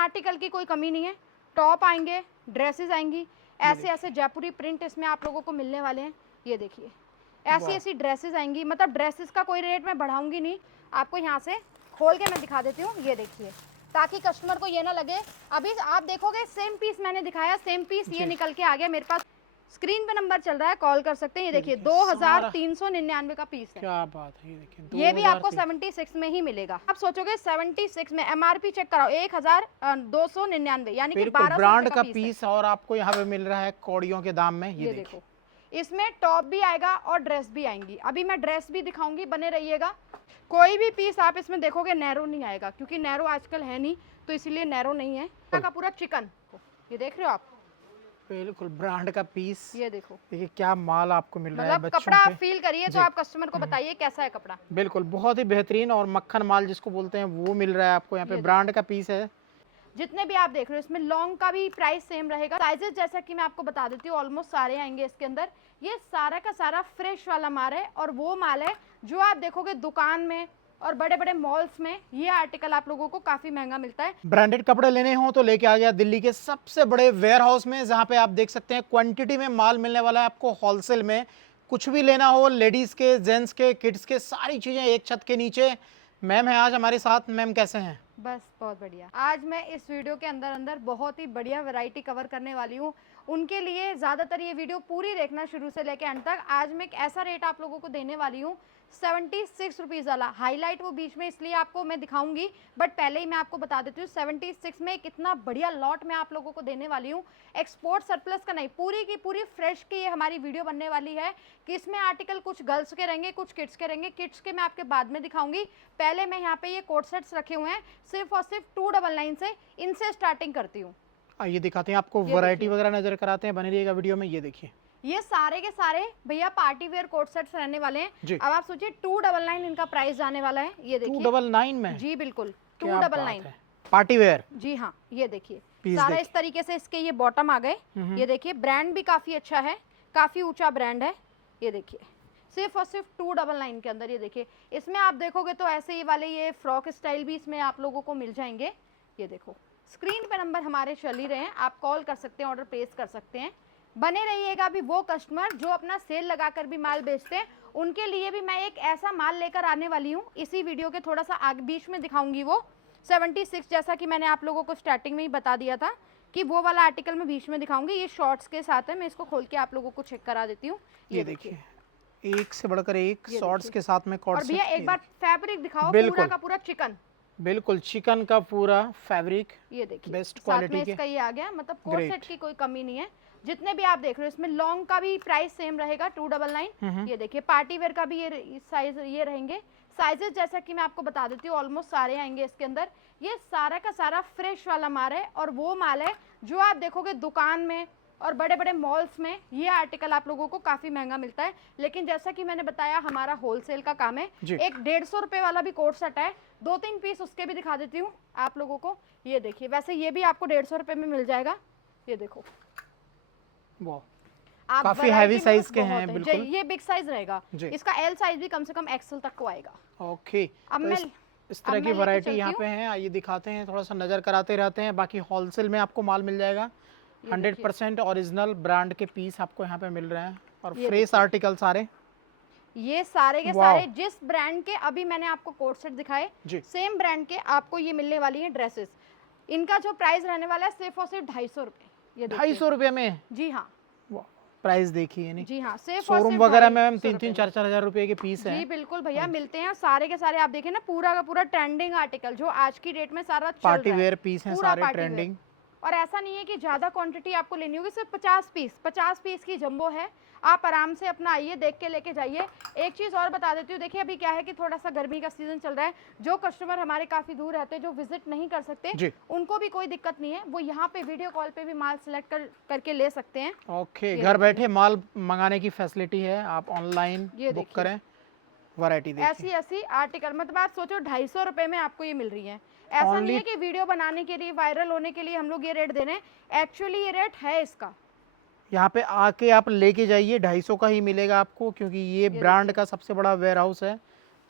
Article की कोई कमी नहीं है। टॉप आएंगे, ड्रेसेस आएंगी, ऐसे ऐसे जयपुरी प्रिंट इसमें आप लोगों को मिलने वाले हैं। ये देखिए ऐसी ऐसी ड्रेसेस आएंगी, मतलब ड्रेसेस का कोई रेट मैं बढ़ाऊंगी नहीं, आपको यहाँ से खोल के मैं दिखा देती हूँ। ये देखिए, ताकि कस्टमर को ये ना लगे अभी आप देखोगे सेम पीस मैंने दिखाया, सेम पीस ये निकल के आ गया मेरे पास। स्क्रीन पे नंबर चल रहा है, कॉल कर सकते हैं। ये देखिए 2399 का पीस है। क्या बात है, ये देखिए ये भी आपको 76 में ही मिलेगा। आप सोचोगे 76 में, एमआरपी चेक कराओ 1299, यानी कि 1200 ब्रांड का पीस और आपको यहाँ पे मिल रहा है कौड़ियों के दाम में। ये देखो, इसमें टॉप भी आएगा और ड्रेस भी आएंगी। अभी मैं ड्रेस भी दिखाऊंगी, बने रहिएगा। कोई भी पीस आप इसमें देखोगे नैरो नहीं आएगा, क्योंकि नैरो आजकल है नहीं, तो इसीलिए नैरो नहीं है। का पूरा चिकन, ये देख रहे हो आप, बिल्कुल ब्रांड का पीस। ये देखो, देखिए क्या माल आपको मिल रहा है। मतलब कपड़ा आप फील करिए तो आप कस्टमर को बताइए कैसा है कपड़ा। बिल्कुल बहुत ही बेहतरीन और मक्खन माल जिसको बोलते हैं वो मिल रहा है आपको यहाँ पे। ब्रांड का पीस है। जितने भी आप देख रहे हो इसमें लॉन्ग का भी प्राइस सेम रहेगा। साइजेस जैसा कि मैं आपको बता देती हूँ ऑलमोस्ट सारे आएंगे इसके अंदर। ये सारा का सारा फ्रेश वाला माल है, और वो माल है जो आप देखोगे दुकान में और बड़े बड़े मॉल्स में। ये आर्टिकल आप लोगों को काफी महंगा मिलता है। ब्रांडेड कपड़े लेने हो तो लेके आ गया दिल्ली के सबसे बड़े वेयर हाउस में, जहाँ पे आप देख सकते हैं क्वांटिटी में माल मिलने वाला है आपको होलसेल में। कुछ भी लेना हो, लेडीज के, जेंट्स के, किड्स के, सारी चीजें एक छत के नीचे। मैम है आज हमारे साथ। मैम कैसे हैं? बस बहुत बढ़िया। आज मैं इस वीडियो के अंदर बहुत ही बढ़िया वैरायटी कवर करने वाली हूँ। उनके लिए ज़्यादातर ये वीडियो पूरी देखना शुरू से लेकर एंड तक। आज मैं एक ऐसा रेट आप लोगों को देने वाली हूँ 76 रुपीज़ वाला। हाईलाइट वो बीच में इसलिए आपको मैं दिखाऊंगी, बट पहले ही मैं आपको बता देती हूँ 76 में कितना बढ़िया लॉट मैं आप लोगों को देने वाली हूँ। एक्सपोर्ट सरप्लस का नहीं, पूरी की पूरी फ्रेश की ये हमारी वीडियो बनने वाली है। कि इसमें आर्टिकल कुछ गर्ल्स के रहेंगे, कुछ किड्स के रहेंगे। किड्स के मैं आपके बाद में दिखाऊंगी। पहले मैं यहाँ पे ये कोट सेट्स रखे हुए हैं सिर्फ और सिर्फ 299 से, इनसे स्टार्टिंग करती हूँ। आइए दिखाते हैं आपको, वैरायटी वगैरह नजर कराते हैं। बने रहिएगा वीडियो में। ये देखिए ये सारे के सारे भैया पार्टी वेयर कोट सेट्स रहने वाले हैं। अब आप सोचिए 299 इनका प्राइस जाने वाला है। ये देखिए 299 में। जी बिल्कुल 299 पार्टी वेयर। जी हाँ, ये देखिए सारा इस तरीके से इसके ये बॉटम आ गए। ये देखिए ब्रांड भी काफी अच्छा है, काफी ऊंचा ब्रांड है। ये देखिए सिर्फ और सिर्फ 299 के अंदर। ये देखिए इसमें आप देखोगे तो ऐसे ही वाले ये फ्रॉक स्टाइल भी इसमें आप लोगों को मिल जाएंगे। ये देखो स्क्रीन पे नंबर हमारे चल ही रहे हैं, आप कॉल कर सकते हैं, ऑर्डर प्लेस कर सकते हैं। बने रहिएगा। अभी वो कस्टमर जो अपना सेल लगाकर भी माल बेचते हैं, उनके लिए भी मैं एक ऐसा माल लेकर आने वाली हूँ। इसी वीडियो के थोड़ा सा आगे बीच में दिखाऊंगी वो 76, जैसा कि मैंने आप लोगों को स्टार्टिंग में ही बता दिया था कि वो वाला आर्टिकल मैं बीच में दिखाऊंगी। ये शॉर्ट्स के साथ है, मैं इसको खोल के आप लोगों को चेक करा देती हूँ। ये देखिए एक से बढ़कर एक शॉर्ट्स के साथ में कॉर्ड और भैया एक बार फैब्रिक दिखाओ, पूरा का पूरा चिकन। बिल्कुल चिकन का पूरा फैब्रिक। ये देखिए बेस्ट साथ क्वालिटी में के। इसका ये आ गया, मतलब कोट सेट की कोई कमी नहीं है। जितने भी आप देख रहे हो इसमें लॉन्ग का भी प्राइस सेम रहेगा 299। ये देखिए पार्टी वेयर का भी ये साइज ये रहेंगे। साइजेस जैसा कि मैं आपको बता देती हूँ ऑलमोस्ट सारे आएंगे इसके अंदर। ये सारा का सारा फ्रेश वाला माल है, और वो माल है जो आप देखोगे दुकान में और बड़े बड़े मॉल्स में। ये आर्टिकल आप लोगों को काफी महंगा मिलता है, लेकिन जैसा कि मैंने बताया हमारा होलसेल का काम है। एक 150 रुपए वाला भी कोट सेट है, 2-3 पीस उसके भी दिखा देती हूँ आप लोगों को। ये देखिए वैसे ये भी आपको 150 रुपए में मिल जाएगा। ये देखो आप काफी हैवी साइज के हैं। बिल्कुल ये बिग साइज रहेगा, इसका एल साइज भी कम से कम एक्सेल तक को आएगा। ओके अब मैं इस तरह की वैरायटी यहाँ पे है। आइए दिखाते हैं, थोड़ा सा नजर कराते रहते हैं। बाकी होलसेल में आपको माल मिल जाएगा। 100% ओरिजिनल ब्रांड के पीस आपको यहाँ पे मिल रहे हैं, और फ्रेश आर्टिकल सारे। ये सारे के सारे जिस ब्रांड के अभी मैंने आपको कोट सेट दिखाए, सेम ब्रांड के आपको ये मिलने वाली है ड्रेसेस। इनका जो प्राइस रहने वाला है सिर्फ और सिर्फ 250 रुपए। ये 250 रुपए में? जी हाँ, प्राइस देखिए। नहीं जी हाँ, सिर्फ शोरूम वगैरह में 3-3, 4-4 हजार रुपए के पीस है। जी बिल्कुल भैया मिलते हैं सारे के सारे। आप देखें ना पूरा का पूरा ट्रेंडिंग आर्टिकल जो आज की डेट में सारा चल रहा है। पार्टी वेयर पीस हैं सारे ट्रेंडिंग। और ऐसा नहीं है कि ज़्यादा क्वांटिटी आपको लेनी होगी, सिर्फ 50 पीस की जंबो है। आप आराम से अपना आइए, देख के लेके जाइए। एक चीज़ और बता देती हूँ, देखिए अभी क्या है कि थोड़ा सा गर्मी का सीजन चल रहा है। जो कस्टमर हमारे काफ़ी दूर रहते हैं, जो विजिट नहीं कर सकते, उनको भी कोई दिक्कत नहीं है। वो यहाँ पे वीडियो कॉल पे भी माल सिलेक्ट करके ले सकते हैं। ओके, घर बैठे माल मंगाने की फैसिलिटी है, आप ऑनलाइन बुक करें। वैरायटी देखिए ऐसी आर्टिकल, मतलब आप सोचो 250 रुपए में आपको ये मिल रही है। ऐसा नहीं है कि वीडियो बनाने के लिए, वायरल होने के लिए हम लोग ये रेट दे रहे हैं। एक्चुअली ये रेट है इसका। यहाँ पे आके आप लेके जाइए, 250 का ही मिलेगा आपको, क्योंकि ये ब्रांड का सबसे बड़ा वेयर हाउस है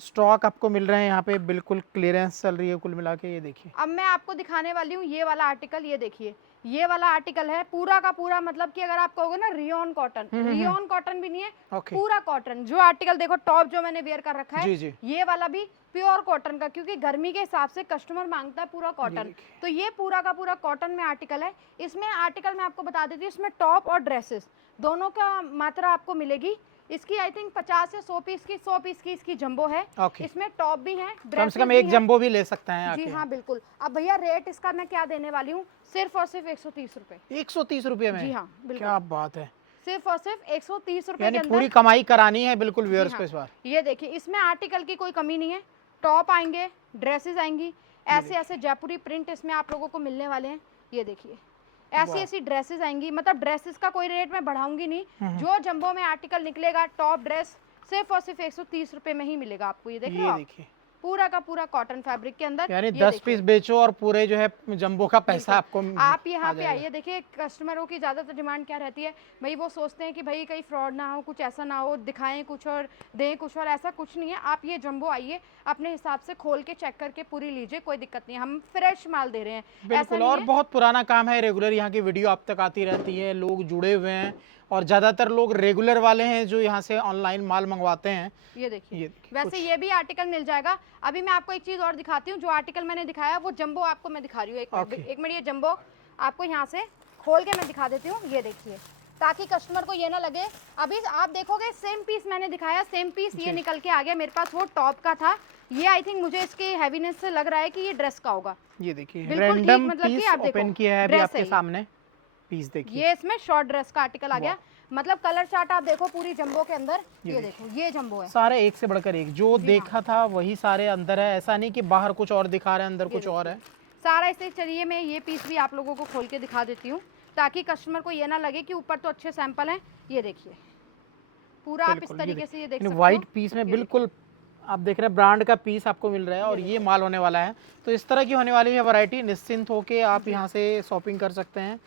स्टॉक आपको मिल रहे हैं यहाँ पे, बिल्कुल क्लियरेंस चल रही है कुल मिला के। ये देखिए अब मैं आपको दिखाने वाली हूँ ये वाला आर्टिकल। ये देखिए ये वाला आर्टिकल है पूरा का पूरा, मतलब कि अगर आप कहोगे ना रियोन कॉटन, रियोन कॉटन भी नहीं है, ओके पूरा कॉटन। जो आर्टिकल देखो टॉप जो मैंने वेयर कर रखा है, जी जी ये वाला भी प्योर कॉटन का, क्योंकि गर्मी के हिसाब से कस्टमर मांगता है पूरा कॉटन। तो ये पूरा का पूरा कॉटन में आर्टिकल है। इसमें आर्टिकल मैं आपको बता देती हूँ, इसमें टॉप और ड्रेसेस दोनों का मात्रा आपको मिलेगी। इसकी आई थिंक 50 या 100 पीस की, 100 पीस की इसकी जंबो है। ओके, इसमें टॉप भी है, कम से कम एक जंबो भी ले सकते हैं जी आके। हाँ बिल्कुल। अब भैया रेट इसका मैं क्या देने वाली हूँ, सिर्फ और सिर्फ 130 रुपए। 130 रुपए में? जी हाँ बिल्कुल, क्या बात है, सिर्फ और सिर्फ 130 रुपए यानी के पूरी अंदर। कमाई करानी है बिल्कुल जी व्यूअर्स हाँ। को इस बार। ये देखिए इसमें आर्टिकल की कोई कमी नहीं है। टॉप आएंगे, ड्रेसेस आएंगी, ऐसे ऐसे जयपुरी प्रिंट इसमें आप लोगों को मिलने वाले हैं। ये देखिए ऐसी ऐसी ड्रेसेस आएंगी, मतलब ड्रेसेस का कोई रेट मैं बढ़ाऊंगी नहीं। जो जंबो में आर्टिकल निकलेगा टॉप ड्रेस सिर्फ और सिर्फ 130 रुपए में ही मिलेगा आपको। ये देखिए ये देखिए पूरा का पूरा कॉटन फैब्रिक के अंदर, यानी ये 10 देखिए। पीस बेचो और पूरे जो है जंबो का पैसा आपको आप यहाँ आ पे जाएगा। आइए, देखिए कस्टमरों की ज़्यादातर डिमांड क्या रहती है भाई, वो सोचते हैं कि भाई कहीं फ्रॉड ना हो, कुछ ऐसा ना हो, दिखाएं कुछ और दें कुछ और, ऐसा कुछ नहीं है। आप ये जंबो आइए, अपने हिसाब से खोल के चेक करके पूरी लीजिए, कोई दिक्कत नहीं है, हम फ्रेश माल दे रहे हैं। ऐसा बिल्कुल, नहीं और है। बहुत पुराना काम है, रेगुलर यहाँ की वीडियो आप तक आती रहती है, लोग जुड़े हुए हैं और ज़्यादातर लोग रेगुलर वाले हैं जो यहाँ से ऑनलाइन माल मंगवाते हैं। ये देखिए ये वैसे ये भी आर्टिकल मिल जाएगा। अभी मैं आपको एक चीज़ और दिखाती हूँ, जो आर्टिकल मैंने दिखाया वो जंबो आपको मैं दिखा रही हूँ। एक मिनट ये जंबो आपको यहाँ से खोल के मैं दिखा देती हूँ। ये देखिए, ताकि कस्टमर को ये ना लगे, अभी आप देखोगे सेम पीस मैंने दिखाया, सेम पीस ये निकल के आ गया मेरे पास, वो टॉप का था। ये आई थिंक मुझे इसके हैवीनेस से लग रहा है कि ये ड्रेस का होगा। ये देखिए बिल्कुल ठीक, रैंडम मतलब कि पीस आप देखो, ओपन किया है अभी ड्रेस आपके है ये। सामने, पीस देखिए। ये इसमें शॉर्ट ड्रेस का आर्टिकल आ गया, मतलब कलर चार्ट आप देखो पूरी जंबो के अंदर। ये देखो ये जंबो है, सारे एक से बढ़कर एक, जो देखा था वही सारे अंदर है, ऐसा नहीं कि बाहर कुछ और दिखा रहे हैं अंदर कुछ और है। सारा इसे। चलिए मैं ये पीस भी आप लोगों को खोल के दिखा देती हूँ, ताकि कस्टमर को ये ना लगे कि ऊपर तो अच्छे सैंपल हैं। ये देखिए पूरा आप इस तरीके से ये देख सकते हो। व्हाइट पीस में बिल्कुल आप देख रहे हैं ब्रांड का पीस आपको मिल रहा है और ये माल होने वाला है। तो इस तरह की होने वाली है वैरायटी, निश्चिंत होके आप यहाँ से शॉपिंग कर सकते हैं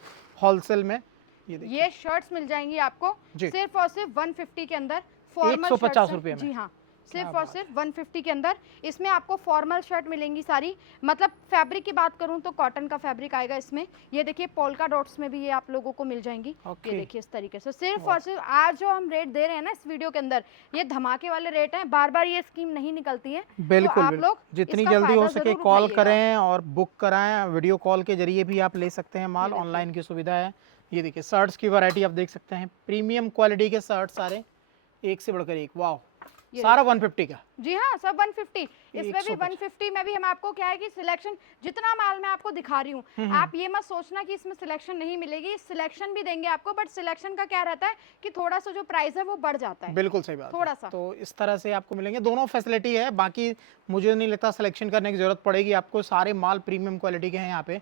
होलसेल में। ये शर्ट्स मिल जाएंगी आपको सिर्फ और सिर्फ 150 के अंदर, फॉर्मल 150 रुपए में। जी हाँ, सिर्फ और सिर्फ 150 के अंदर। इसमें आपको फॉर्मल शर्ट मिलेंगी सारी, मतलब फैब्रिक की बात करूं तो कॉटन का फैब्रिक आएगा इसमें। ये देखिए पोल्का डॉट्स में भी ये आप लोगों को मिल जाएंगी। ये देखिए इस तरीके से सिर्फ और सिर्फ आज जो हम रेट दे रहे हैं ना इस वीडियो के अंदर, ये धमाके वाले रेट हैं, बार बार ये स्कीम नहीं निकलती है। बिल्कुल, तो आप लोग जितनी जल्दी हो सके कॉल करें और बुक कराएं, वीडियो कॉल के जरिए भी आप ले सकते हैं माल, ऑनलाइन की सुविधा है। ये देखिए शर्ट्स की वैरायटी आप देख सकते हैं, प्रीमियम क्वालिटी के शर्ट सारे एक से बढ़कर एक। वाह, सारा 150 का। जी हाँ सब 150। इसमें भी 150 में भी हम आपको क्या है कि सिलेक्शन, जितना माल मैं आपको दिखा रही हूँ आप ये मत सोचना कि इसमें सिलेक्शन नहीं मिलेगी, सिलेक्शन भी देंगे आपको, बट सिलेक्शन का क्या रहता है कि थोड़ा सा जो प्राइस है वो बढ़ जाता है। बिल्कुल सही बात, थोड़ा सा। तो इस तरह से आपको मिलेंगे, दोनों फैसिलिटी है। बाकी मुझे नहीं लगता सिलेक्शन करने की जरूरत पड़ेगी आपको, सारे माल प्रीमियम क्वालिटी के हैं यहाँ पे।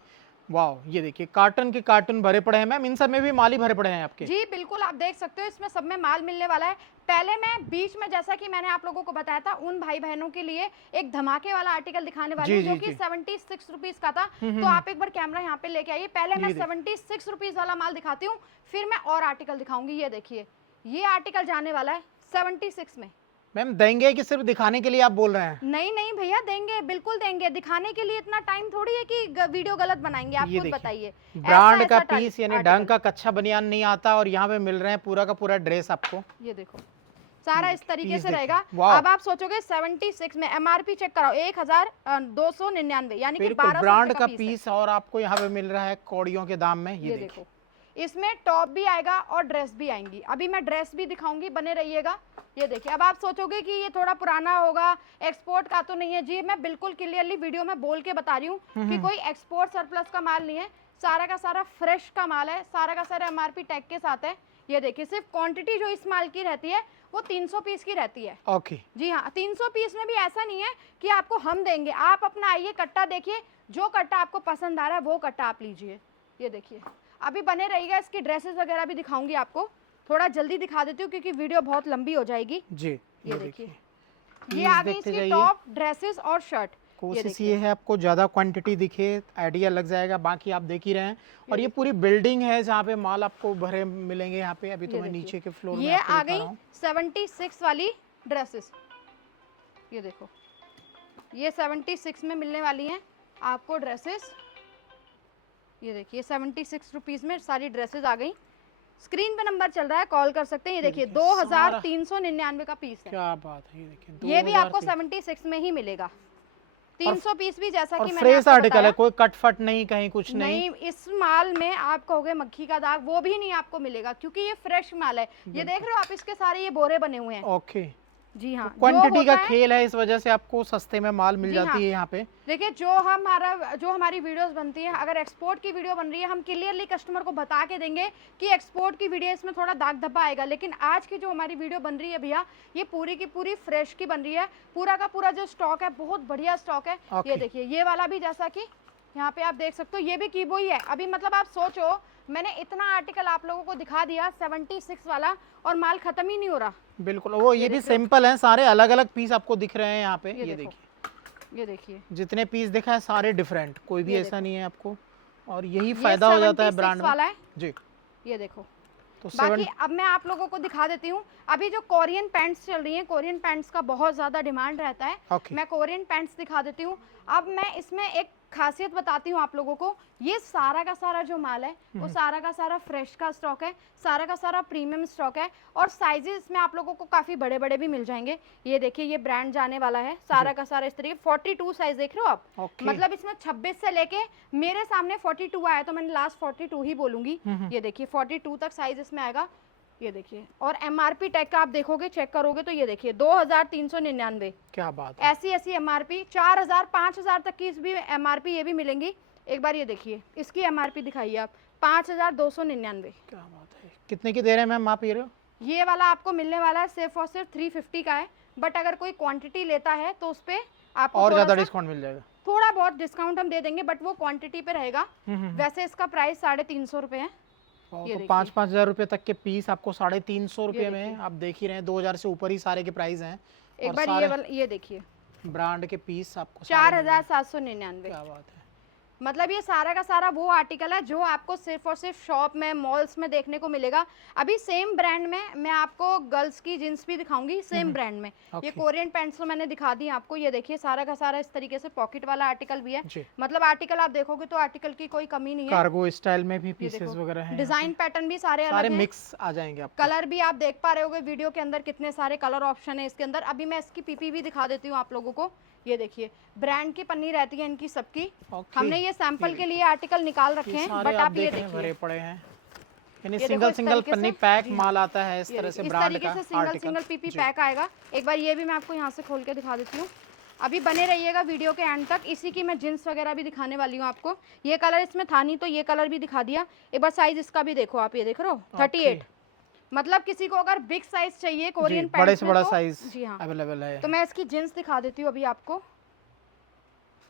वाह, ये देखिए कार्टन के कार्टन भरे पड़े हैं मैम, इन सब में भी माल ही भरे पड़े हैं आपके। जी बिल्कुल, आप देख सकते हो इसमें सब में माल मिलने वाला है। पहले मैं बीच में, जैसा कि मैंने आप लोगों को बताया था, उन भाई बहनों के लिए एक धमाके वाला आर्टिकल दिखाने वाली हूं, जो कि 76 रुपीज का था। तो आप एक बार कैमरा यहाँ पे लेके आइए, पहले मैं 76 रुपीज वाला माल दिखाती हूँ, फिर मैं और आर्टिकल दिखाऊंगी। ये देखिए ये आर्टिकल जाने वाला है 76 में। मैम देंगे कि सिर्फ दिखाने के लिए आप बोल रहे हैं? नहीं नहीं भैया देंगे, बिल्कुल देंगे, दिखाने के लिए इतना टाइम थोड़ी है कि वीडियो गलत बनाएंगे। आप खुद बताइए, ब्रांड का पीस यानी ढंग का कच्चा बनियान नहीं आता और यहाँ पे मिल रहे हैं पूरा का पूरा ड्रेस आपको। ये देखो सारा इस तरीके से रहेगा। अब आप सोचोगे 76 में, एमआरपी चेक कराओ 1299, यानी कि 1200 ब्रांड का पीस और आपको यहाँ पे मिल रहा है कौड़ियों के दाम में। ये देखो इसमें टॉप भी आएगा और ड्रेस भी आएंगी। अभी मैं ड्रेस भी दिखाऊंगी, बने रहिएगा। ये देखिए, अब आप सोचोगे कि ये थोड़ा पुराना होगा, एक्सपोर्ट का तो नहीं है। जी मैं बिल्कुल क्लियरली वीडियो में बोल के बता रही हूँ कि कोई एक्सपोर्ट सरप्लस का माल नहीं है, सारा का सारा फ्रेश का माल है, सारा का सारा एमआरपी टैग के साथ है। ये देखिए सिर्फ क्वांटिटी जो इस माल की रहती है वो 300 पीस की रहती है। ओके जी हाँ, 300 पीस में भी ऐसा नहीं है कि आपको हम देंगे, आप अपना आइए कट्टा देखिए, जो कट्टा आपको पसंद आ रहा है वो कट्टा आप लीजिए। ये देखिए अभी बने रहिएगा, इसकी ड्रेसेस वगैरह भी दिखाऊंगी आपको, थोड़ा जल्दी दिखा देती हूँ क्योंकि वीडियो बहुत लंबी हो जाएगी जी। ये देखिए ये आ गई इसकी टॉप, ड्रेसेस और शर्ट। कोशिश ये है आपको ज्यादा क्वांटिटी दिखे, आइडिया लग जाएगा, बाकी आप देख ही रहे हैं। और ये पूरी बिल्डिंग है जहाँ पे माल आपको भरे मिलेंगे यहाँ पे। अभी तो मैं नीचे के फ्लोर में ये आ गई 76 वाली ड्रेसेस। ये देखो, ये 76 में मिलने वाली हैं आपको ड्रेसेस। ये देखिए 76 रुपीज़ में सारी ड्रेसेस आ गई। स्क्रीन पे नंबर चल रहा है, कॉल कर सकते हैं। ये देखिए 2399 का पीस है। क्या बात है, ये देखिए ये भी आपको 76 में ही मिलेगा। 300 पीस भी जैसा कि मैंने फ्रेश आपको आर्टिकल है, बताया। कोई कट फट नहीं, कहीं कुछ नहीं। नहीं, इस माल में आप कहोगे मक्खी का दाग, वो भी नहीं आपको मिलेगा क्योंकि ये फ्रेश माल है। ये देख रहे हो आप, इसके सारे ये बोरे बने हुए हैं। ओके, जी हाँ, क्वांटिटी का खेल है, इस वजह से आपको सस्ते में माल मिल जाती है यहाँ पे। देखिए जो हमारी वीडियोस बनती है, अगर एक्सपोर्ट की वीडियो बन रही है, हम क्लियरली कस्टमर को बता के देंगे कि एक्सपोर्ट की वीडियो इसमें थोड़ा दाग धब्बा आएगा, लेकिन आज की जो हमारी वीडियो बन रही है भैया, ये पूरी की पूरी फ्रेश की बन रही है। पूरा का पूरा जो स्टॉक है बहुत बढ़िया स्टॉक है। ये देखिए, ये वाला भी जैसा कि यहाँ पे आप देख सकते हो, ये भी कीबो ही है। अभी मतलब आप सोचो, मैंने इतना आर्टिकल आप लोगों को दिखा दिया 76 वाला, और माल खत्म ही नहीं हो रहा। बिल्कुल, वो ये भी सिंपल है, सारे अलग अलग पीस आपको दिख रहे हैं यहाँ पे। ये देखिए, ये देखिए जितने पीस दिखा है सारे डिफरेंट, कोई भी ऐसा नहीं है आपको, और यही फायदा हो जाता है ब्रांड वाला है जी। ये देखो, तो बाकी अब मैं आप लोगों को दिखा देती हूँ। अभी जो कोरियन पैंट्स चल रही हैं, कोरियन पैंट्स का बहुत ज़्यादा डिमांड रहता है। मैं कोरियन पैंट्स दिखा देती हूँ। अब मैं इसमें एक खासियत बताती हूँ आप लोगों को। ये सारा का सारा जो माल है वो सारा का सारा फ्रेश का स्टॉक है, सारा का सारा प्रीमियम स्टॉक है, और साइजेस इसमें आप लोगों को काफ़ी बड़े बड़े भी मिल जाएंगे। ये देखिए, ये ब्रांड जाने वाला है सारा का सारा इस तरीके। 42 साइज देख रहे हो आप, मतलब इसमें 26 से लेके मेरे सामने 42 आया, तो मैंने लास्ट 42 ही बोलूंगी। ये देखिए 42 तक साइज इसमें आएगा। ये देखिए, और एमआरपी टैग का आप देखोगे, चेक करोगे तो ये देखिए 2399। क्या बात है, ऐसी एमआरपी 4000 5000 तक की इस भी एमआरपी ये भी मिलेंगी। एक बार ये देखिए, इसकी एमआरपी दिखाइए आप, 5299। क्या बात है, कितने की दे रहे हैं मैम आप ये? ये वाला आपको मिलने वाला है सिर्फ और सिर्फ 350 का है, बट अगर कोई क्वांटिटी लेता है तो उस पे आपको और ज्यादा डिस्काउंट मिल जाएगा। थोड़ा बहुत डिस्काउंट हम दे देंगे, बट वो क्वांटिटी पे रहेगा। वैसे इसका प्राइस 350 रुपए है। तो 5-5 हजार रुपए तक के पीस आपको 350 रुपए में, आप देख ही रहे हैं 2000 से ऊपर ही सारे के प्राइस हैं। एक बार ये देखिए, ब्रांड के पीस आपको 4799। क्या बात है, मतलब ये सारा का सारा वो आर्टिकल है जो आपको सिर्फ और सिर्फ शॉप में, मॉल्स में देखने को मिलेगा। अभी सेम ब्रांड में मैं आपको गर्ल्स की जींस भी दिखाऊंगी, सेम ब्रांड में। ये कोरियन पैंट्स तो मैंने दिखा दी आपको। ये देखिए सारा का सारा इस तरीके से पॉकेट वाला आर्टिकल भी है। मतलब आर्टिकल आप देखोगे तो आर्टिकल की कोई कमी नहीं है। कार्गो स्टाइल में भी पीसेस वगैरह हैं, डिजाइन पैटर्न भी सारे अलग हैं, मिक्स आ जाएंगे आपको। कलर भी आप देख पा रहे होगे वीडियो के अंदर, कितने सारे कलर ऑप्शन है इसके अंदर। अभी मैं इसकी पीपी भी दिखा देती हूँ आप लोगों को। ये देखिए, ब्रांड की पन्नी रहती है इनकी सबकी। हमने ये सैंपल के लिए आर्टिकल निकाल रखे हैं, बट आप ये देखिए भरे पड़े हैं, यानी सिंगल पन्नी पैक माल आता है इस तरह से, ब्रांड का सिंगल पीपी पैक आएगा। एक बार ये भी मैं आपको यहाँ से खोल के दिखा देती हूँ। अभी बने रहिएगा वीडियो के एंड तक। इसी की मैं जींस वगैरह भी दिखाने वाली हूँ आपको। ये कलर इसमें था नहीं तो ये कलर भी दिखा दिया। एक बार साइज इसका भी देखो आप, ये देख रहे हो 38। मतलब किसी को अगर बिग साइज चाहिए कोरियन पैंट्स में, बड़े से बड़ा साइज जी हाँ अवेलेबल है। तो मैं इसकी जींस दिखा देती हूँ अभी आपको।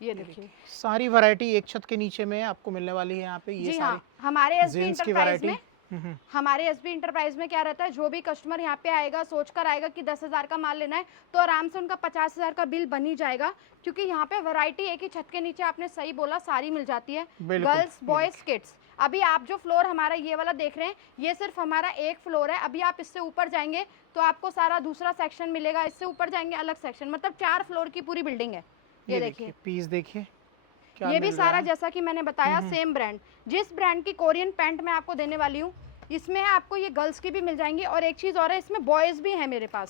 ये देखिए, सारी वैरायटी एक छत के नीचे में आपको मिलने वाली है यहाँ पे। ये सारी हमारे एसबी इंटरप्राइज में, हमारे एसबी इंटरप्राइज में क्या रहता है, जो भी कस्टमर यहाँ पे आएगा सोच कर आएगा कि 10,000 का माल लेना है, तो आराम से उनका 50,000 का बिल बन ही जाएगा, क्योंकि यहाँ पे वैरायटी एक ही छत के नीचे, आपने सही बोला, सारी मिल जाती है। Girls, boys, kids. अभी आप जो फ्लोर हमारा ये वाला देख रहे हैं, ये सिर्फ हमारा एक फ्लोर है। अभी आप इससे ऊपर जाएंगे तो आपको सारा दूसरा सेक्शन मिलेगा, इससे ऊपर जाएंगे अलग सेक्शन, मतलब 4 फ्लोर की पूरी बिल्डिंग है। ये देखिए पीस, देखिए ये भी सारा जैसा कि मैंने बताया सेम ब्रांड। जिस ब्रांड की कोरियन पैंट मैं आपको देने वाली हूँ, इसमें आपको ये गर्ल्स की भी मिल जाएंगी, और एक चीज और है, इसमें बॉयज भी है मेरे पास।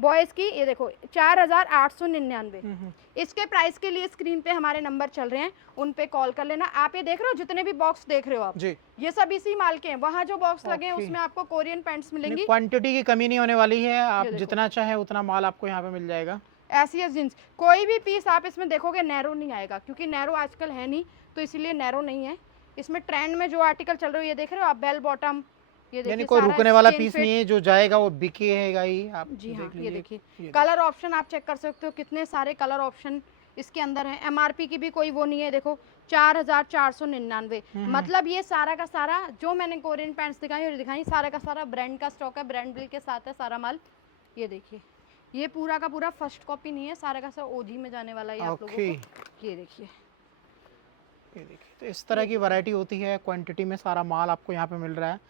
बॉयज की ये देखो 4899। इसके प्राइस के लिए स्क्रीन पे हमारे नंबर चल रहे हैं, उन पे कॉल कर लेना। आप ये देख रहे हो जितने भी बॉक्स देख रहे हो आप, ये सब इसी माल के हैं। वहाँ जो बॉक्स लगे हैं उसमें आपको कोरियन पैंट्स मिलेंगी। क्वांटिटी की कमी नहीं होने वाली है, आप जितना चाहे उतना माल आपको यहाँ पे मिल जाएगा। ऐसी है जींस, कोई भी पीस आप इसमें देखोगे नैरो नहीं आएगा, क्योंकि नैरो आजकल है नहीं, तो इसीलिए नैरो नहीं है। इसमें ट्रेंड में जो आर्टिकल चल रहे हो, ये देख रहे हो आप, बेल बॉटम। ये देखिए, कोई रुकने वाला पीस नहीं है, जो जाएगा वो बिकेगा ही। आप जी हाँ, ये देखिए कलर ऑप्शन आप चेक कर सकते हो, कितने सारे कलर ऑप्शन इसके अंदर है। एमआरपी की भी कोई वो नहीं है, देखो 4499। मतलब ये सारा का सारा जो मैंने कोरियन पैंट्स दिखाई और दिखाई, सारा का सारा ब्रांड का स्टॉक है, ब्रांड बिल के साथ है सारा माल। ये देखिए, ये पूरा का पूरा फर्स्ट कॉपी नहीं है, सारा का सारा ओजी में जाने वाला है आप लोगों को। ये देखिए, तो इस तरह की वैरायटी होती है, क्वांटिटी में सारा माल आपको यहाँ पे मिल रहा है।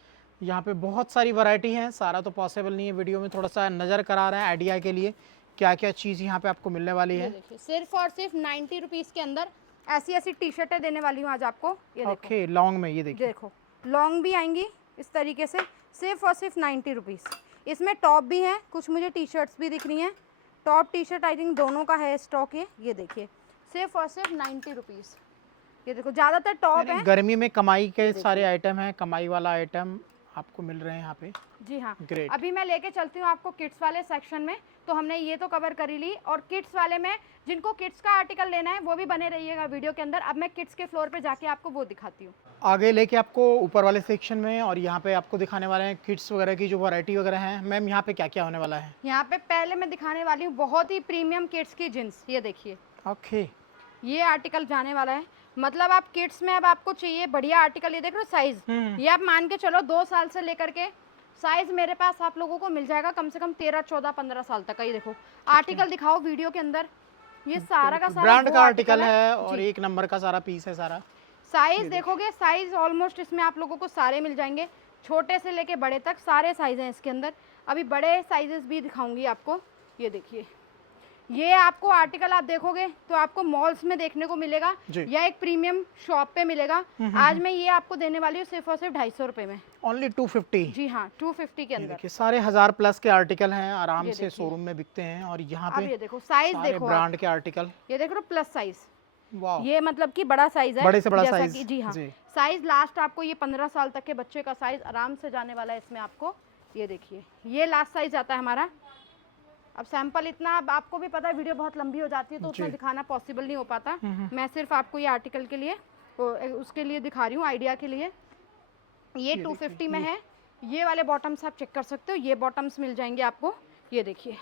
यहाँ पे बहुत सारी वैरायटी है, सारा तो पॉसिबल नहीं है वीडियो में, थोड़ा सा नज़र करा रहे हैं आइडिया के लिए क्या क्या चीज़ यहाँ पे आपको मिलने वाली ये है। देखिए सिर्फ और सिर्फ 90 रुपीज़ के अंदर ऐसी ऐसी टी शर्टें देने वाली हूँ आज आपको। ये देखो, ओके, लॉन्ग में ये देखिए, देखो लॉन्ग भी आएंगी इस तरीके से, सिर्फ और सिर्फ 90 रुपीज़। इसमें टॉप भी हैं, कुछ मुझे टी शर्ट्स भी दिख रही हैं। Top T shirt I think दोनों का है स्टॉक। ये देखिए सिर्फ और सिर्फ 90 रुपीज़। ये देखो ज़्यादातर टॉप है। गर्मी में कमाई के सारे आइटम हैं, कमाई वाला आइटम आपको मिल रहे हैं यहाँ पे। जी हाँ, ग्रेट। अभी मैं लेके चलती हूँ आपको किड्स वाले सेक्शन में। तो हमने ये तो कवर कर ही ली, और किड्स वाले में जिनको किड्स का आर्टिकल लेना है वो भी बने रहिएगा वीडियो के अंदर। अब मैं किड्स के फ्लोर पे जाके आपको वो दिखाती हूँ। आगे लेके आपको ऊपर वाले सेक्शन में, और यहाँ पे आपको दिखाने वाले हैं किड्स वगैरह की जो वैरायटी वगैरह है। मैम यहाँ पे क्या क्या होने वाला है? यहाँ पे पहले मैं दिखाने वाली हूँ बहुत ही प्रीमियम किड्स की जींस। ये देखिए, ओके, ये आर्टिकल जाने वाला है। मतलब आप किड्स में अब आपको चाहिए बढ़िया आर्टिकल, ये देख रहे हो साइज, ये आप मान के चलो 2 साल से लेकर के साइज मेरे पास आप लोगों को मिल जाएगा कम से कम 13, 14, 15 साल तक का। ये देखो आर्टिकल दिखाओ वीडियो के अंदर, ये सारा का सारा ब्रांड वो का आर्टिकल है, जी। और 1 नंबर का सारा पीस है सारा। साइज देखोगे, साइज ऑलमोस्ट इसमें आप लोगों को सारे मिल जाएंगे, छोटे से लेके बड़े तक सारे साइज हैं इसके अंदर। अभी बड़े साइजेस भी दिखाऊंगी आपको। ये देखिए, ये आपको आर्टिकल आप देखोगे तो आपको मॉल्स में देखने को मिलेगा या एक प्रीमियम शॉप पे मिलेगा। आज मैं ये आपको देने वाली हूँ सिर्फ और सिर्फ 250 रुपए में। ओनली 250? जी हाँ, 250 के अंदर। देखिए सारे 1000+ के आर्टिकल हैं, आराम से शोरूम में बिकते हैं। और यहाँ अब पे ये देखो साइज, देखो ब्रांड के आर्टिकल, ये देखो प्लस साइज, वाह, ये मतलब कि बड़ा साइज है, बड़े से बड़ा जैसा साइज। कि जी हाँ, साइज लास्ट आपको ये 15 साल तक के बच्चे का साइज आराम से जाने वाला है इसमें आपको। ये देखिए, ये लास्ट साइज आता है हमारा। अब सैंपल इतना, अब आपको भी पता है वीडियो बहुत लंबी हो जाती है तो उसमें दिखाना पॉसिबल नहीं हो पाता। मैं सिर्फ आपको ये आर्टिकल के लिए उसके लिए दिखा रही हूँ, आइडिया के लिए। ये 250 में है। ये वाले बॉटम्स आप चेक कर सकते हो, ये बॉटम्स मिल जाएंगे आपको। ये देखिए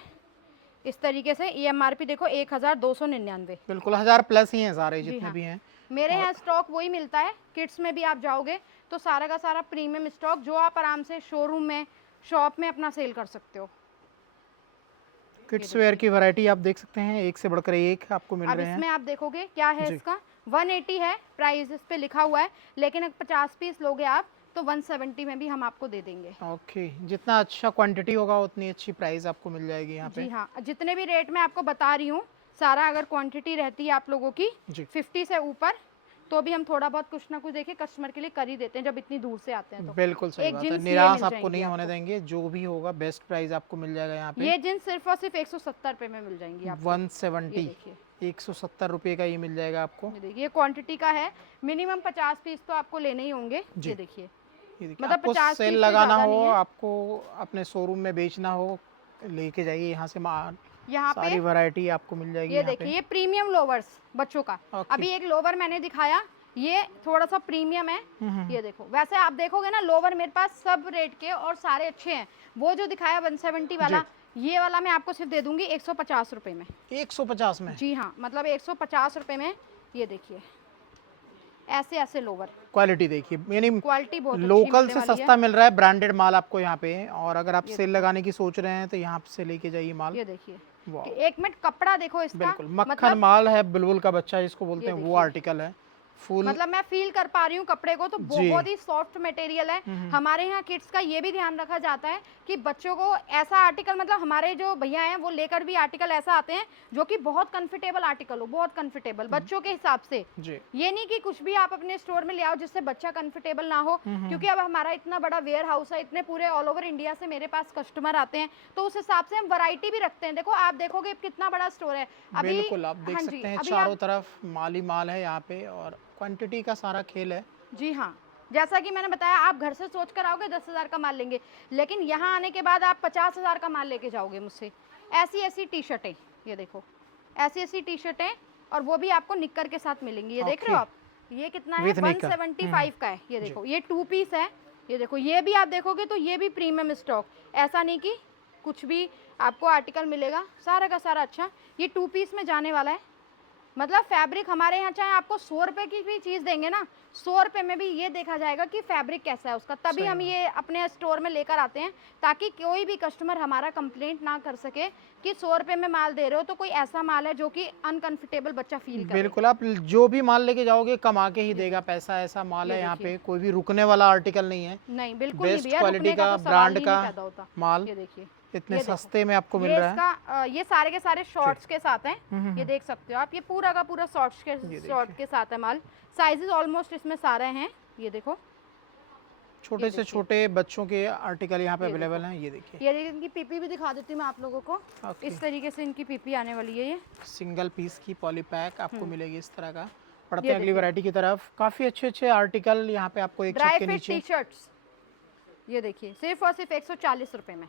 इस तरीके से, ये MRP देखो 1299। बिल्कुल 1000+ ही हैं सारे जितने हाँ। भी हैं। मेरे यहाँ स्टॉक वही मिलता है। किड्स में भी आप जाओगे तो सारा का सारा प्रीमियम स्टॉक जो आप आराम से शोरूम में, शॉप में अपना सेल कर सकते हो। किड्स वेयर की वैरायटी आप देख सकते हैं, एक से बढ़कर एक आपको मिल अब रहे हैं। इसमें आप देखोगे क्या है, इसका 180 है प्राइस, इस पे लिखा हुआ है, लेकिन अगर 50 पीस लोगे आप तो 170 में भी हम आपको दे देंगे। ओके, जितना अच्छा क्वांटिटी होगा उतनी अच्छी प्राइस आपको मिल जाएगी यहाँ पे। जी हाँ, जितने भी रेट मैं आपको बता रही हूँ सारा, अगर क्वांटिटी रहती है आप लोगों की 50 से ऊपर तो भी हम थोड़ा बहुत कुछ ना कुछ देखिए कस्टमर के लिए कर ही देते हैं जब इतनी दूर से आते हैं तो। बिल्कुल सही बात है, निराश आपको नहीं होने देंगे, जो भी होगा बेस्ट प्राइस आपको मिल जाएगा यहाँ पे। ये जींस सिर्फ और सिर्फ 170 रुपए में मिल जाएंगी आपको। 170, 170 रुपए का ये मिल जाएगा आपको। ये देखिए क्वांटिटी का है, मिनिमम 50 पीस तो आपको लेने ही होंगे। ये देखिए, मतलब आपको सेल लगाना हो, आपको अपने शोरूम में बेचना हो, लेके जाइए यहाँ से माल, यहाँ पे सारी वैरायटी आपको मिल जाएगी। ये देखिए, ये प्रीमियम लोवर्स बच्चों का। अभी एक लोवर मैंने दिखाया, ये थोड़ा सा प्रीमियम है। ये देखो, वैसे आप देखोगे ना लोवर मेरे पास सब रेट के और सारे अच्छे हैं। वो जो दिखाया 170 वाला, ये वाला मैं आपको सिर्फ दे दूंगी 150 रुपए में। 150 में? जी हाँ, मतलब 150 रुपए में। ये देखिए ऐसे ऐसे लोवर, क्वालिटी देखिए, यानी क्वालिटी बहुत लोकल से सस्ता मिल रहा है, ब्रांडेड माल आपको यहाँ पे। और अगर आप सेल लगाने की सोच रहे हैं तो यहाँ से लेके जाइए माल। ये देखिए, एक मिनट कपड़ा देखो इसका, बिल्कुल मक्खन माल है, बुलबुल का बच्चा जिसको बोलते हैं, वो आर्टिकल है फुल। मतलब मैं फील कर पा रही हूँ कपड़े को, तो बहुत ही सॉफ्ट मटेरियल है। हमारे यहाँ किड्स का ये भी ध्यान रखा जाता है कि बच्चों को ऐसा आर्टिकल, मतलब हमारे जो भैया हैं वो लेकर भी आर्टिकल ऐसा आते हैं जो कि बहुत कंफर्टेबल आर्टिकल हो, बहुत कंफर्टेबल बच्चों के हिसाब से। ये नहीं कि कुछ भी आप अपने स्टोर में ले आओ जिससे बच्चा कंफर्टेबल ना हो, क्योंकि अब हमारा इतना बड़ा वेयर हाउस है, इतने पूरे ऑल ओवर इंडिया से मेरे पास कस्टमर आते हैं, तो उस हिसाब से हम वैरायटी भी रखते हैं। देखो आप देखोगे कितना बड़ा स्टोर है। अभी बिल्कुल आप देख सकते हैं चारों तरफ माल ही माल है यहाँ पे, और क्वांटिटी का सारा खेल है। जी हाँ, जैसा कि मैंने बताया, आप घर से सोच कर आओगे 10,000 का माल लेंगे, लेकिन यहाँ आने के बाद आप 50,000 का माल लेके जाओगे मुझसे। ऐसी ऐसी टी शर्टें, ये देखो ऐसी ऐसी टी शर्टें, और वो भी आपको निक्कर के साथ मिलेंगी। ये देख रहे हो आप, ये कितना है, 175 का है। ये देखो, ये 2 पीस है। ये देखो, ये भी आप देखोगे तो ये भी प्रीमियम स्टॉक, ऐसा नहीं कि कुछ भी आपको आर्टिकल मिलेगा, सारा का सारा अच्छा। ये 2 पीस में जाने वाला है। मतलब फैब्रिक हमारे यहाँ चाहे आपको 100 रुपए की भी चीज़ देंगे ना, 100 रुपए में भी ये देखा जाएगा कि फैब्रिक कैसा है उसका, तभी हम ये अपने स्टोर में लेकर आते हैं, ताकि कोई भी कस्टमर हमारा कंप्लेंट ना कर सके कि 100 रुपए में माल दे रहे हो तो कोई ऐसा माल है जो कि अनकंफर्टेबल बच्चा फील करे। बिल्कुल, आप जो भी माल लेके जाओगे कमा के ही देगा पैसा, ऐसा माल है यहाँ पे, कोई भी रुकने वाला आर्टिकल नहीं है। नहीं, बिल्कुल बेस्ट क्वालिटी का, ब्रांड का माल। ये देखिए, इतने ये देखो, सस्ते में आपको मिल ये रहा है। इसका ये सारे के सारे शॉर्ट्स के साथ हैं, ये देख सकते हो आप, ये पूरा का पूरा शॉर्ट के साथ है माल। साइजेस ऑलमोस्ट इसमें सारे हैं, ये देखो, छोटे से छोटे बच्चों के आर्टिकल यहाँ पे अवेलेबल हैं। ये देखिए, ये देखिए, इनकी पीपी भी दिखा देती हूँ मैं आप लोगों को। ओके। इस तरीके से इनकी पीपी आने वाली है। ये सिंगल पीस की पॉली पैक आपको मिलेगी इस तरह का। पढ़ते ये हैं अगली वैरायटी की तरफ। काफ़ी अच्छे अच्छे आर्टिकल यहाँ पे आपको एक छत ड्राई के फिट नीचे। टी शर्ट्स, ये देखिए, सिर्फ और सिर्फ 140 रुपए में।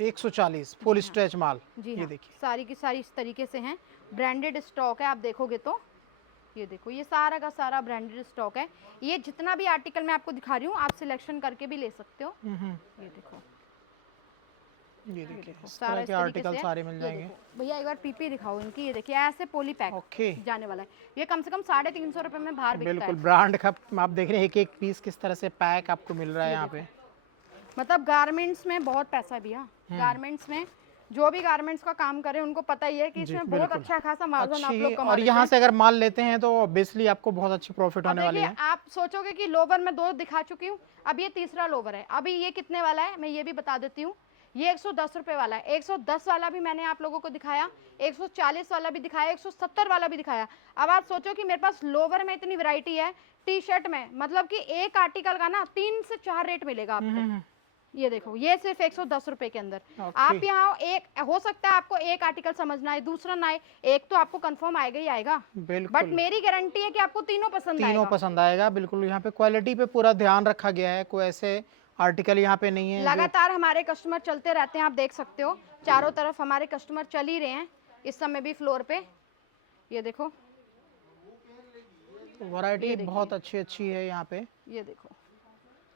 140 फुल स्ट्रेच माल। जी ये हाँ, देखिए, सारी की सारी इस तरीके से हैं, ब्रांडेड स्टॉक है। आप देखोगे तो ये देखो, ये सारा का सारा ब्रांडेड स्टॉक है। ये जितना भी आर्टिकल मैं आपको दिखा रही हूँ, आप सिलेक्शन करके भी ले सकते हो। ये देखो, ये देखिए, इस सारा तरह इस के तरीके आर्टिकल से। सारे मिल ये जाएंगे। देखो भैया, एक बार पीपी दिखाओ इनकी। ये देखिए, ऐसे पोली पैक ओके, जाने वाला है। ये कम से कम 350 रुपए में बाहर बिकता बिल्कुल है। ब्रांड का आप देख रहे हैं, एक एक पीस किस तरह से पैक आपको मिल रहा है यहाँ पे। मतलब गारमेंट्स में बहुत पैसा है भैया। गारमेंट्स में जो भी गारमेंट्स का काम करे उनको पता ही है कि इसमें बहुत अच्छा खासा मार्जिन आप लोग कमा और लेते यहाँ हैं। से अगर माल लेते हैं तो ऑब्वियसली आपको बहुत अच्छी प्रॉफिट होने वाली देखिए, है। आप सोचोगे कि लोवर में 2 दिखा चुकी हूँ, अब ये तीसरा लोवर है। अभी ये कितने वाला है मैं ये भी बता देती हूँ। ये 110 रुपए वाला है। 110 वाला भी मैंने आप लोगों को दिखाया, 140 वाला भी दिखाया, 170 वाला भी दिखाया। अब आप सोचो कि मेरे पास लोवर में इतनी वैरायटी है, टी शर्ट में मतलब कि एक आर्टिकल का ना 3 से 4 रेट मिलेगा आपको। ये देखो, ये सिर्फ 110 रुपए के अंदर। आप यहाँ एक हो सकता है आपको एक आर्टिकल समझना है, दूसरा ना आए, एक तो आपको कंफर्म आएगा ही आएगा। बट मेरी गारंटी है कि आपको तीनों पसंद आएगा। तीनों पसंद आएगा बिल्कुल। यहाँ पे क्वालिटी पे पूरा ध्यान रखा गया है, कोई ऐसे आर्टिकल यहाँ पे नहीं है। लगातार हमारे कस्टमर चलते रहते हैं, आप देख सकते हो चारों तरफ हमारे कस्टमर चल ही रहे हैं इस समय भी फ्लोर पे। ये देखो, वैरायटी बहुत अच्छी अच्छी है यहाँ पे। ये देखो,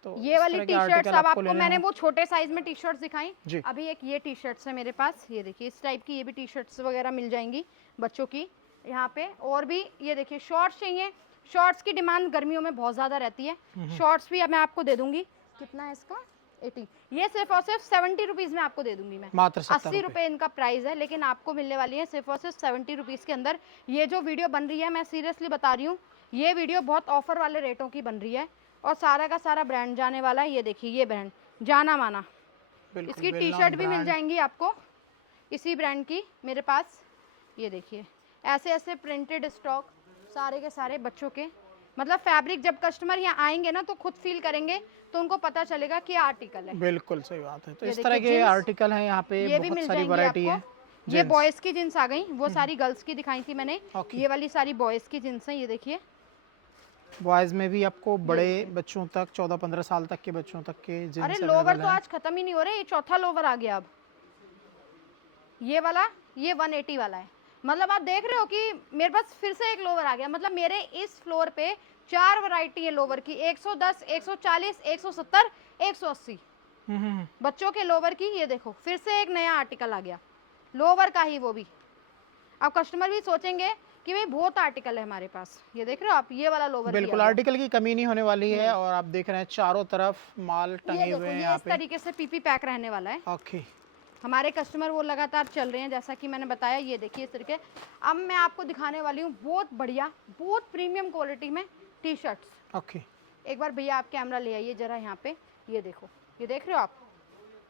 तो ये वाली टी शर्ट्स अब आपको मैंने वो छोटे साइज में टी शर्ट्स दिखाई। अभी एक ये टी शर्ट्स है मेरे पास, ये देखिए, इस टाइप की ये भी टी शर्ट्स वगैरह मिल जाएंगी बच्चों की यहाँ पे। और भी ये देखिए, शॉर्ट्स चाहिए, शॉर्ट्स की डिमांड गर्मियों में बहुत ज्यादा रहती है। शॉर्ट्स भी अब मैं आपको दे दूंगी। कितना है इसका? 80। ये सिर्फ और सिर्फ 70 रुपीज में आपको दे दूंगी मैं। मात्र 80 रुपए इनका प्राइस है, लेकिन आपको मिलने वाली है सिर्फ और सिर्फ 70 रुपीज के अंदर। ये जो वीडियो बन रही है, मैं सीरियसली बता रही हूँ, ये वीडियो बहुत ऑफर वाले रेटों की बन रही है और सारा का सारा ब्रांड जाने वाला है। ये देखिए, ये ब्रांड जाना माना, इसकी टी शर्ट भी मिल जाएंगी आपको इसी ब्रांड की मेरे पास। ये देखिए, ऐसे ऐसे प्रिंटेड स्टॉक सारे के सारे बच्चों के, मतलब फैब्रिक जब कस्टमर यहाँ आएंगे ना तो खुद फील करेंगे, तो उनको पता चलेगा कि आर्टिकल है। बिल्कुल सही बात है। तो इस तरह के आर्टिकल हैं यहाँ पे, ये भी बहुत मिल सारी वैरायटी है। ये बॉयज की जींस आ गई, वो सारी गर्ल्स की दिखाई थी मैंने। ये वाली सारी बॉयज की जींस है। ये देखिए, बॉयज में भी आपको बड़े बच्चों तक, 14-15 साल तक के बच्चों तक के जींस अरे लोवर तो आज खत्म ही नहीं हो रहे, ये चौथा लोवर आ गया अब। ये वाला, ये 180 वाला है। मतलब आप देख रहे हो कि मेरे पास फिर से एक लोवर आ गया। मतलब मेरे इस फ्लोर पे 4 वैरायटी है लोवर की, 110, 140, 170, 180 बच्चों के लोवर की। ये देखो, फिर से एक नया आर्टिकल आ गया लोवर का ही, वो भी। अब कस्टमर भी सोचेंगे कि भाई बहुत आर्टिकल है हमारे पास। ये देख रहे हो आप, ये वाला लोवर बिल्कुल आर्टिकल की कमी नहीं होने वाली है। और आप देख रहे हैं चारों तरफ माल टंगे हुए हैं यहाँ इस तरीके से पीपी पैक रहने वाला है। ओके, हमारे कस्टमर वो लगातार चल रहे हैं, जैसा कि मैंने बताया। ये देखिए इस तरीके। अब मैं आपको दिखाने वाली हूँ बहुत बढ़िया, बहुत प्रीमियम क्वालिटी में टी शर्ट्स। ओके, एक बार भैया आप कैमरा ले आइए जरा यहाँ पे। ये देखो, ये देख रहे हो आप,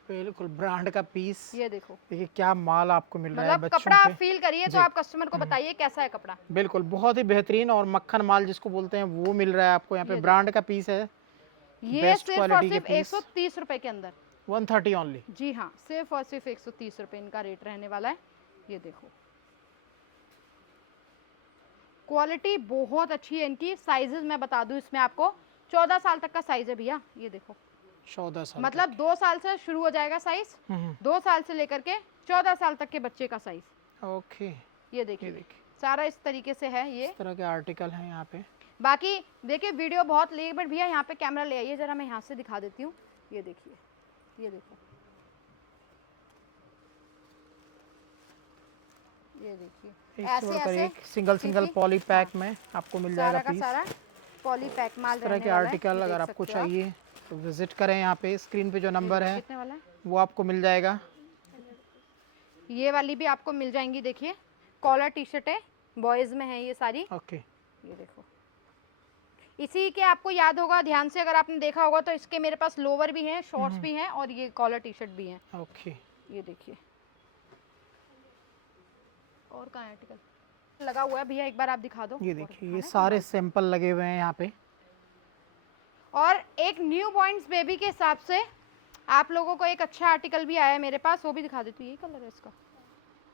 बिल्कुल ब्रांड का पीस। ये देखो, देखिए क्या माल आपको मिल रहा है मतलब बच्चों कपड़ा आप के। फील करिए तो आप कस्टमर को बताइए कैसा है कपड़ा। बिल्कुल बहुत ही बेहतरीन और मक्खन माल जिसको बोलते हैं वो मिल रहा है आपको यहाँ पे। ब्रांड का पीस है, ये सिर्फ और सिर्फ 130 रुपए के अंदर, 130 ओनली। जी हाँ, सिर्फ और सिर्फ 130 रुपए इनका रेट रहने वाला है। ये देखो, क्वालिटी बहुत अच्छी है इनकी। साइजेस मैं बता दूं, इसमें आपको 14 साल तक का साइज है भैया। ये देखो, 14 साल मतलब 2 साल से शुरू हो जाएगा साइज, 2 साल से लेकर के 14 साल तक के बच्चे का साइज। ओके, ये देखिए, सारा इस तरीके से है। ये इस तरह के आर्टिकल हैं यहाँ पे। बाकी देखिए वीडियो बहुत ले, बट भैया यहाँ पे कैमरा ले आइए जरा, मैं यहाँ से दिखा देती हूँ। ये देखिए, ये देखो, ये देखिए, ऐसे ऐसे एक सिंगल पॉली पैक में आपको मिल जाएगा सारा का पीस। सारा पॉली पैक माल इस तरह के आर्टिकल अगर आपको चाहिए तो विजिट करें यहाँ पे। स्क्रीन पे जो नंबर है कितने वाला है? वो आपको मिल जाएगा। ये वाली भी आपको मिल जाएंगी। देखिए, कॉलर टी शर्ट है, बॉयज में है ये सारी। ओके, ये देखो, इसी के आपको याद होगा ध्यान से, अगर आपने देखा होगा तो इसके मेरे पास लोवर भी हैं, शॉर्ट्स भी हैं और ये कॉलर टी शर्ट भी हैं। ओके, ये देखिए, और कहाँ है आर्टिकल लगा हुआ है भैया, एक बार आप दिखा दो। ये देखिए, ये सारे सैंपल लगे हुए हैं यहाँ पे। और एक न्यू बॉर्न्स बेबी के हिसाब से आप लोगों को एक अच्छा आर्टिकल भी आया है मेरे पास, वो भी दिखा देती हूँ। ये कलर है इसका,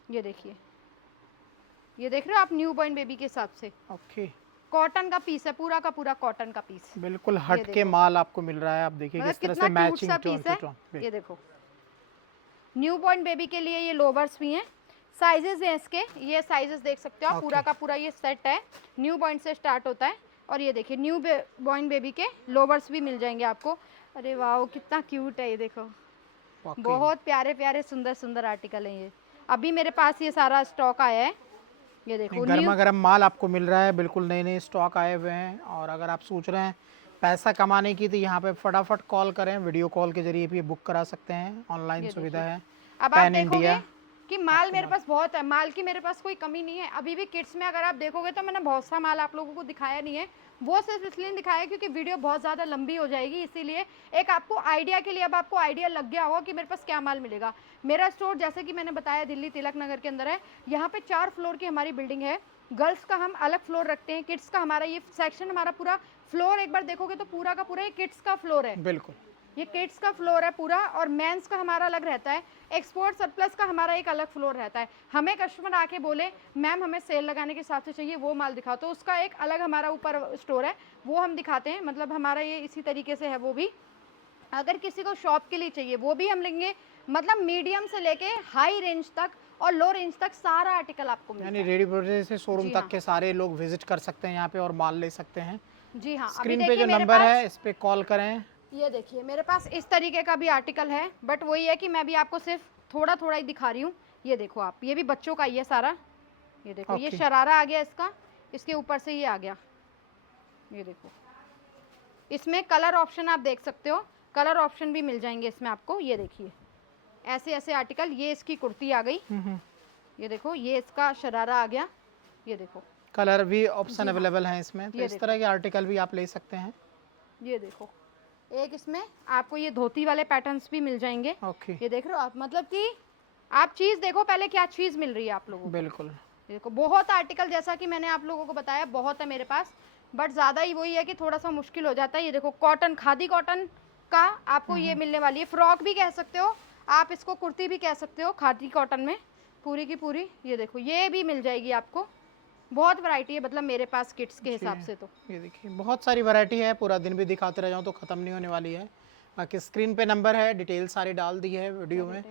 ये देखिए, ये देख रहे हो आप, न्यू बॉर्न बेबी के हिसाब से। ओके, कॉटन का पीस है, पूरा का पूरा कॉटन का पीस, बिल्कुल हट के माल आपको मिल रहा है। आप देखिए मतलब किस तरह कितना से क्यूट मैचिंग सा टोन पीस टू है। टोन। ये देखो, न्यू बॉर्न बेबी के लिए ये लोवर्स भी हैं, साइजेस हैं इसके, ये साइजेस देख सकते हो आप। पूरा का पूरा ये सेट है, न्यू बॉर्न से स्टार्ट होता है। और ये देखिए, न्यू बॉर्न बेबी के लोवर्स भी मिल जाएंगे आपको। अरे वाह, कितना क्यूट है, ये देखो, बहुत प्यारे प्यारे सुंदर सुंदर आर्टिकल हैं ये। अभी मेरे पास ये सारा स्टॉक आया है, ये देखो, गर्मा गर्म माल आपको मिल रहा है, बिल्कुल नए नए स्टॉक आए हुए हैं। और अगर आप सोच रहे हैं पैसा कमाने की, तो यहाँ पे फटाफट कॉल करें, वीडियो कॉल के जरिए भी बुक करा सकते हैं, ऑनलाइन सुविधा है। अब आप पैन देखोगे इंडिया कि माल मेरे पास बहुत है, माल की मेरे पास कोई कमी नहीं है। अभी भी किड्स में अगर आप देखोगे तो मैंने बहुत सा माल आप लोगों को दिखाया नहीं है, वो सिर्फ इसलिए दिखाया क्योंकि वीडियो बहुत ज़्यादा लंबी हो जाएगी, इसीलिए एक आपको आइडिया के लिए, अब आपको आइडिया लग गया होगा कि मेरे पास क्या माल मिलेगा। मेरा स्टोर जैसे कि मैंने बताया दिल्ली तिलक नगर के अंदर है। यहाँ पे 4 फ्लोर की हमारी बिल्डिंग है। गर्ल्स का हम अलग फ्लोर रखते हैं, किड्स का हमारा ये सेक्शन, हमारा पूरा फ्लोर एक बार देखोगे तो पूरा का पूरा ये किड्स का फ्लोर है। बिल्कुल, ये किड्स का फ्लोर है पूरा, और मेंस का हमारा अलग रहता है। एक्सपोर्ट सरप्लस का हमारा एक अलग फ्लोर रहता है। हमें कस्टमर आके बोले मैम हमें सेल लगाने के हिसाब से चाहिए, वो माल दिखाओ, तो उसका एक अलग हमारा ऊपर स्टोर है, वो हम दिखाते हैं। मतलब हमारा ये इसी तरीके से है। वो भी अगर किसी को शॉप के लिए चाहिए वो भी हम लेंगे, मतलब मीडियम से लेके हाई रेंज तक और लो रेंज तक सारा आर्टिकल आपको मिलता यानी रेडी प्रोडक्ट से शोरूम तक हाँ। के सारे लोग विजिट कर सकते हैं यहाँ पे और माल ले सकते हैं। है। जी हाँ, अभी स्क्रीन पे देखिए जो मेरे नंबर पास है इस पे कॉल करें। ये देखिए, मेरे पास इस तरीके का भी आर्टिकल है, बट वही है कि मैं भी आपको सिर्फ थोड़ा थोड़ा ही दिखा रही हूँ। ये देखो आप, ये भी बच्चों का ही है सारा। ये देखो, ये शरारा आ गया इसका, इसके ऊपर से ये आ गया। ये देखो, इसमें कलर ऑप्शन आप देख सकते हो, कलर ऑप्शन भी मिल जाएंगे इसमें आपको। ये देखिए, ऐसे ऐसे आर्टिकल, ये इसकी कुर्ती आ गई, ये देखो, ये इसका शरारा आ गया। ये देखो, कलर भी ऑप्शन अवेलेबल हैं इसमें, तो इस तरह के आर्टिकल भी आप ले सकते हैं। ये देखो, एक इसमें आपको ये धोती वाले पैटर्न्स भी मिल जाएंगे। ओके, ये देख रहे हो आप, मतलब कि आप चीज़ देखो पहले क्या चीज़ मिल रही है आप लोगों को। बिल्कुल, देखो, बहुत आर्टिकल, जैसा कि मैंने आप लोगों को बताया बहुत है मेरे पास, बट ज़्यादा ही वही है कि थोड़ा सा मुश्किल हो जाता है। ये देखो, कॉटन, खादी कॉटन का आपको ये मिलने वाली है। फ्रॉक भी कह सकते हो आप इसको, कुर्ती भी कह सकते हो, खादी कॉटन में पूरी की पूरी। ये देखो, ये भी मिल जाएगी आपको, बहुत वैरायटी है मतलब मेरे पास किड्स के हिसाब से। तो ये देखिए बहुत सारी वैरायटी है, पूरा दिन भी दिखाते रह जाऊँ तो ख़त्म नहीं होने वाली है। बाकी स्क्रीन पे नंबर है, डिटेल सारी डाल दी है वीडियो में।